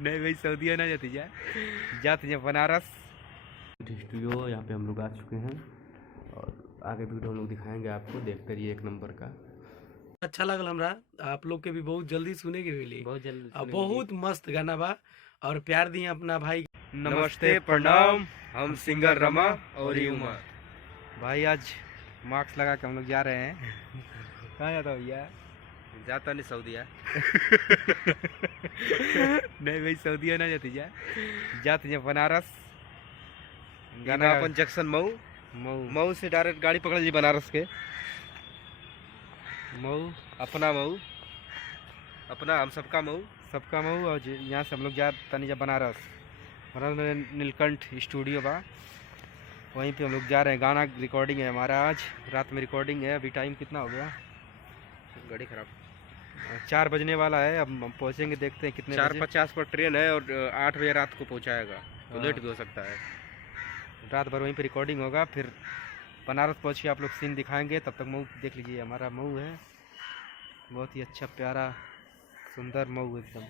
नहीं भाई सऊदीया ना जाती जाते बनारस स्टूडियो। यहाँ पे हम लोग आ चुके हैं और आगे वीडियो हम लोग दिखाएंगे आपको, देखते रहिए। एक नंबर का अच्छा लगल हमरा, आप लोग के भी बहुत जल्दी सुने के मिली, बहुत जल्द बहुत मस्त गाना बा और प्यार दिए अपना भाई। नमस्ते प्रणाम, हम सिंगर रमा और उमा। भाई आज मास्क लगा के हम लोग जा रहे हैं। कहाँ जाता हो भैया? जाता नहीं सऊदीया। नहीं भाई सऊदीया ना जाती जाते बनारस। गाना अपन जंक्शन मऊ, मऊ से डायरेक्ट गाड़ी पकड़ ली बनारस के। मऊ अपना मऊ, अपना हम सबका मऊ, सबका मऊ। और यहाँ से हम लोग जाते नहीं बनारस। बनारस में नीलकंठ स्टूडियो बा, वहीं पे हम लोग जा रहे हैं। गाना रिकॉर्डिंग है हमारा, आज रात में रिकॉर्डिंग है। अभी टाइम कितना हो गया? गाड़ी खराब, 4 बजने वाला है। अब हम पहुँचेंगे, देखते हैं कितने 4:50 पर ट्रेन है और 8 बजे रात को पहुंचाएगा, तो लेट भी हो सकता है। रात भर वहीं पे रिकॉर्डिंग होगा, फिर बनारस पहुँच के आप लोग सीन दिखाएंगे। तब तक मऊ देख लीजिए, हमारा मऊ है, बहुत ही अच्छा प्यारा सुंदर मऊ एकदम।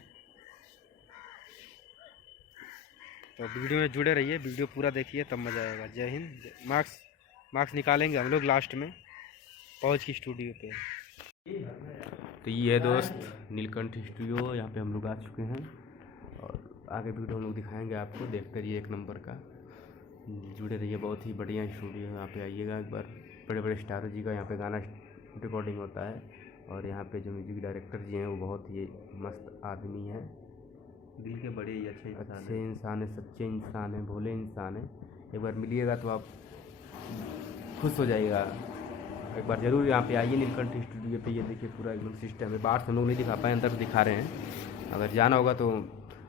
तो वीडियो में जुड़े रहिए, वीडियो पूरा देखिए तब मज़ा आएगा। जय हिंद। मार्क्स निकालेंगे हम लोग लास्ट में पहुँच के स्टूडियो पे। तो ये है दोस्त नीलकंठ स्टूडियो, यहाँ पे हम लोग आ चुके हैं और आगे वीडियो हम लोग दिखाएंगे आपको, देखते रहिए। एक नंबर का जुड़े रहिए, बहुत ही बढ़िया स्टूडियो है। यहाँ पे आइएगा एक बार। बड़े बड़े स्टारों जी का यहाँ पे गाना रिकॉर्डिंग होता है और यहाँ पे जो म्यूजिक डायरेक्टर जी हैं वो बहुत ही मस्त आदमी है, दिल के बड़े ही अच्छे इंसान है, सच्चे इंसान है, भोले इंसान है। एक बार मिलिएगा तो आप खुश हो जाइएगा। एक बार ज़रूर यहाँ पे आइए नीलकंठ स्टूडियो पे। ये देखिए पूरा एकदम सिस्टम है। बाहर से हम लोग नहीं दिखा पाए, अंदर से दिखा रहे हैं। अगर जाना होगा तो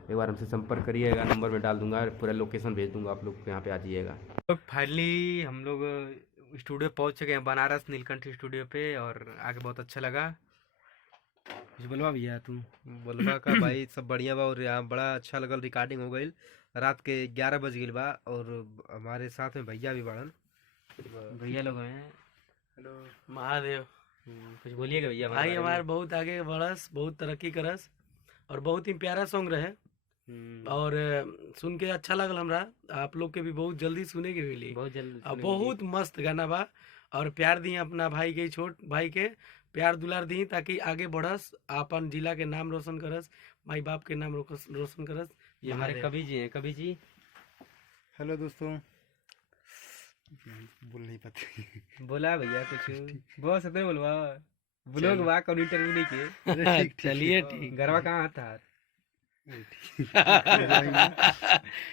एक बार हमसे संपर्क करिएगा, नंबर में डाल दूंगा, पूरा लोकेशन भेज दूंगा, आप लोग यहाँ पे आ जाइएगा। तो फाइनली हम लोग स्टूडियो पहुँच चुके हैं बनारस, नीलकंठ स्टूडियो पे, और आके बहुत अच्छा लगा। कुछ बोलवा भैया तू? बोलबा का भाई सब बढ़िया बा और यहाँ बड़ा अच्छा लगल। रिकॉर्डिंग हो गई, रात के 11 बज गई बा और हमारे साथ में भैया भी बड़न, भैया लोग हैं। हेलो महादेव। कुछ बोलिएगा भैया? भाई हमारे बहुत आगे बढ़स, बहुत तरक्की करस और बहुत ही प्यारा सॉन्ग रहे और सुन के अच्छा लगल हमरा। आप लोग के भी बहुत जल्दी सुने के मिली, बहुत जल्द। बहुत मस्त गाना बा और प्यार दिए अपना भाई के, छोट भाई के प्यार दुलार दी ताकि आगे बढ़स, अपन जिला के नाम रोशन करस, माई बाप के नाम रोशन करस। ये हमारे कवि जी हैं। कवि जी हेलो दोस्तों। बोल नहीं पाते। बोला भैया कुछ बहुत सतरे बोलवा ब्लॉग बा, कौन इंटरव्यू नहीं किए। चलिए ठीक। गरबा कहाँ था?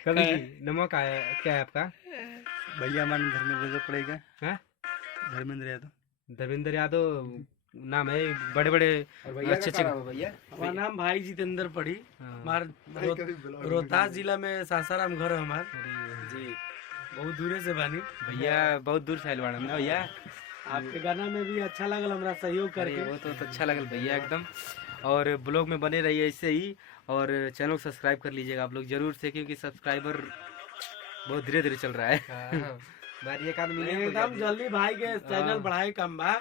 कवि जी नमक क्या है आपका? भैया हमारे धर्मेंद्र यादव पड़ेगा। हाँ? धर्मेंद्र यादव। धर्मेंद्र यादव नाम है। बड़े बड़े अच्छे अच्छे भैया हमारा नाम भाई जितेंद्र पड़ी। हमार रोहतास जिला में सासाराम घर है हमार जी, बहुत दूर से बानी। भैया बहुत दूर से आयल बाड़ा ना भैया। आपके गाना में भी अच्छा लगल हमरा सहयोग करके। वो तो अच्छा लगल भैया एकदम। और ब्लॉग में बने रहिए ऐसे ही, और चैनल को सब्सक्राइब कर लीजिएगा आप लोग जरूर से, क्योंकि सब्सक्राइबर बहुत धीरे धीरे चल रहा है। एक आदमी एकदम जल्दी भाई के चैनल बढ़ाए कम बा,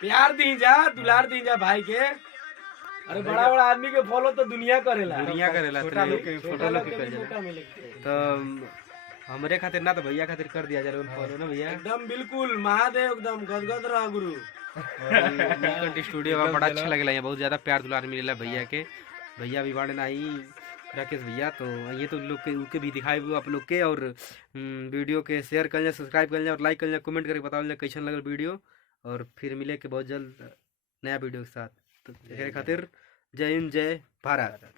प्यार दी जा, दुलार दी जा भाई के। अरे बड़ा बड़ा आदमी के फॉलो तो दुनिया करेला, छोटा लोग के कर मिले। तो हमरे खातिर ना तो भैया खातिर कर दिया जाए फॉलो ना भैया। एकदम बिल्कुल महादेव, एकदम गदगद रहा गुरु। नीलकंठ स्टूडियो बड़ा अच्छा लगेला, यहाँ बहुत ज्यादा प्यार दुलार मिलेला भैया के। भैया भी बाड़े नहीं राकेश भैया, तो ये तो लोग के उनके भी दिखाए हुए आप लोग के। और वीडियो के शेयर कर लें, सब्सक्राइब कर लें और लाइक कर लें, कमेंट करके बताओ कैसन लगल वीडियो। और फिर मिले के बहुत जल्द नया वीडियो के साथ। तो खातिर जय हिंद, जय भारत।